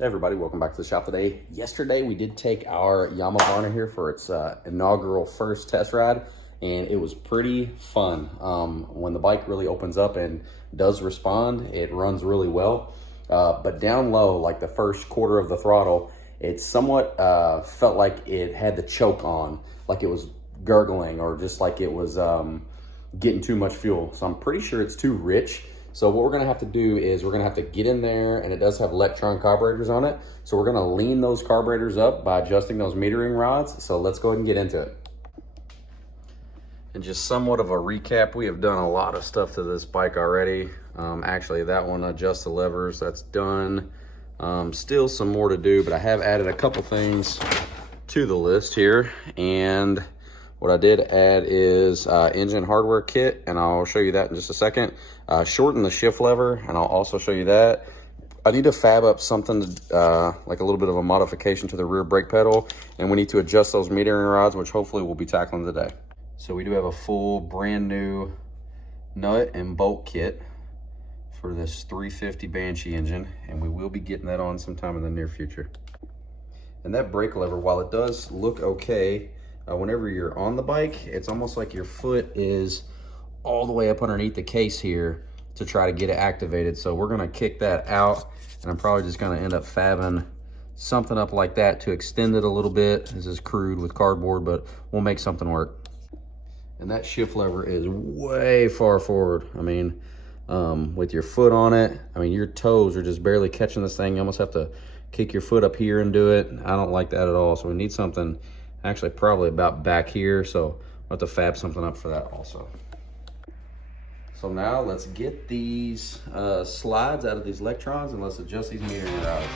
Hey everybody, welcome back to the shop today. Yesterday we did take our Yamaha here for its inaugural first test ride, and it was pretty fun. When the bike really opens up and does respond, it runs really well. But down low, like the first quarter of the throttle, it somewhat felt like it had the choke on, like it was gurgling or just like it was getting too much fuel. So I'm pretty sure it's too rich. So what we're gonna have to do is we're gonna have to get in there, and it does have Lectron carburetors on it. So we're gonna lean those carburetors up by adjusting those metering rods. So let's go ahead and get into it. And just somewhat of a recap, we have done a lot of stuff to this bike already. Actually, that one, adjust the levers, that's done. Still some more to do, but I have added a couple things to the list here. And what I did add is engine hardware kit, and I'll show you that in just a second. Shorten the shift lever, and I'll also show you that. I need to fab up something like a little bit of a modification to the rear brake pedal, and we need to adjust those metering rods, which hopefully we'll be tackling today. So we do have a full brand new nut and bolt kit for this 350 Banshee engine, and we will be getting that on sometime in the near future. And that brake lever, while it does look okay, whenever you're on the bike, it's almost like your foot is all the way up underneath the case here to try to get it activated. So we're gonna kick that out, and I'm probably just gonna end up fabbing something up like that to extend it a little bit. This is crude with cardboard, but we'll make something work. And that shift lever is way far forward. I mean, with your foot on it, I mean, your toes are just barely catching this thing. You almost have to kick your foot up here and do it. I don't like that at all. So we need something actually probably about back here. So I'll have to fab something up for that also. So now let's get these slides out of these Lectrons, and let's adjust these metering rods.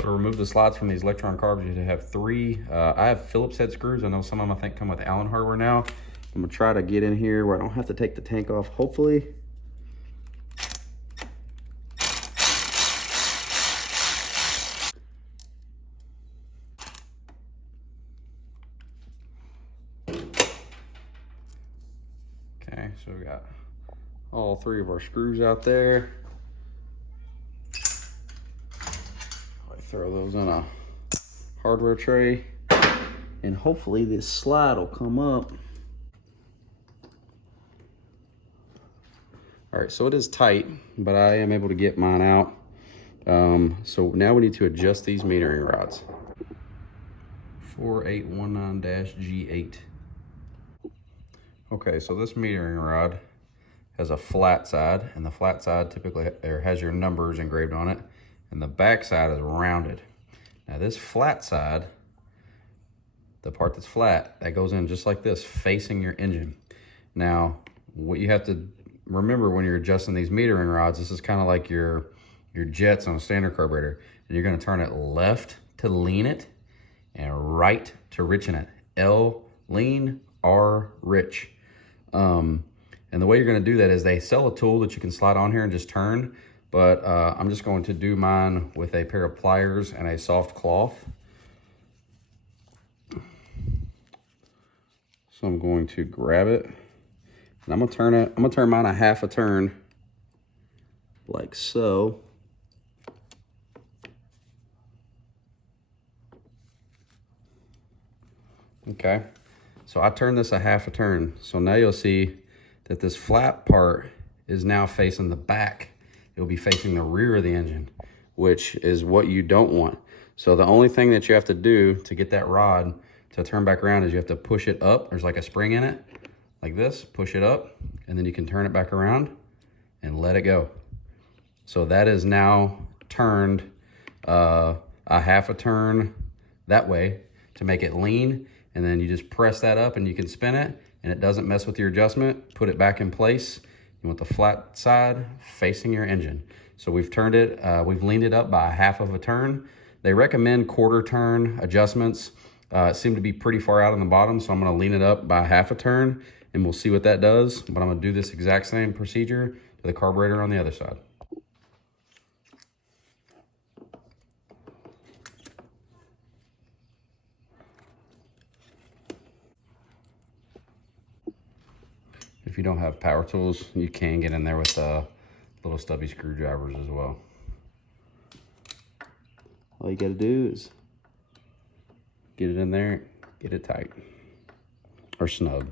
To remove the slides from these Lectron carbs, you have three. I have Phillips head screws. I know some of them I think come with Allen hardware now. I'm gonna try to get in here where I don't have to take the tank off, hopefully. Okay, so we got all three of our screws out there. I throw those in a hardware tray, and hopefully this slide will come up. All right, so it is tight, but I am able to get mine out. So now we need to adjust these metering rods. 4819-G8. Okay, so this metering rod has a flat side, and the flat side typically has your numbers engraved on it, and the back side is rounded. Now this flat side, the part that's flat, that goes in just like this, facing your engine. Now, what you have to remember when you're adjusting these metering rods, this is kind of like your jets on a standard carburetor, and you're going to turn it left to lean it and right to richen it. L, lean, R, rich. And the way you're going to do that is they sell a tool that you can slide on here and just turn, but I'm just going to do mine with a pair of pliers and a soft cloth. So I'm going to grab it, and I'm gonna turn mine a half a turn, like so. Okay, so I turned this a half a turn. So now you'll see that this flat part is now facing the back. It'll be facing the rear of the engine, which is what you don't want. So the only thing that you have to do to get that rod to turn back around is you have to push it up. There's like a spring in it, like this, push it up, and then you can turn it back around and let it go. So that is now turned a half a turn that way to make it lean, and then you just press that up and you can spin it, and it doesn't mess with your adjustment. Put it back in place. You want the flat side facing your engine. So we've turned it, we've leaned it up by a half of a turn. They recommend quarter turn adjustments. It seemed to be pretty far out on the bottom, so I'm gonna lean it up by half a turn, and we'll see what that does. But I'm gonna do this exact same procedure to the carburetor on the other side. if you don't have power tools, you can get in there with little stubby screwdrivers as well. All you gotta do is get it in there, get it tight or snug.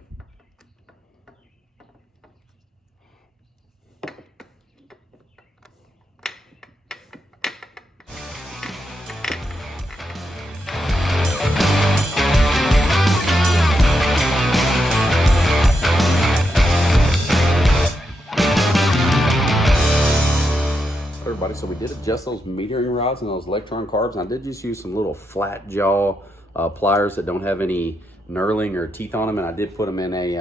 Everybody, so we did adjust those metering rods and those Lectron carbs, and I did just use some little flat jaw pliers that don't have any knurling or teeth on them, and I did put them in a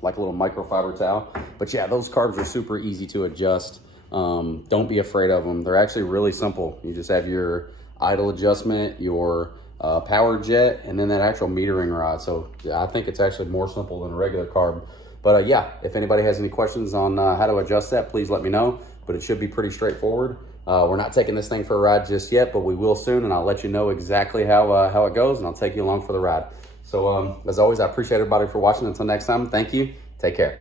like a little microfiber towel. But yeah, those carbs are super easy to adjust. Don't be afraid of them. They're actually really simple. You just have your idle adjustment, your power jet, and then that actual metering rod. So yeah, I think it's actually more simple than a regular carb. But yeah, if anybody has any questions on how to adjust that, please let me know. But it should be pretty straightforward. We're not taking this thing for a ride just yet, but we will soon, and I'll let you know exactly how it goes, and I'll take you along for the ride. So as always, I appreciate everybody for watching. Until next time, thank you. Take care.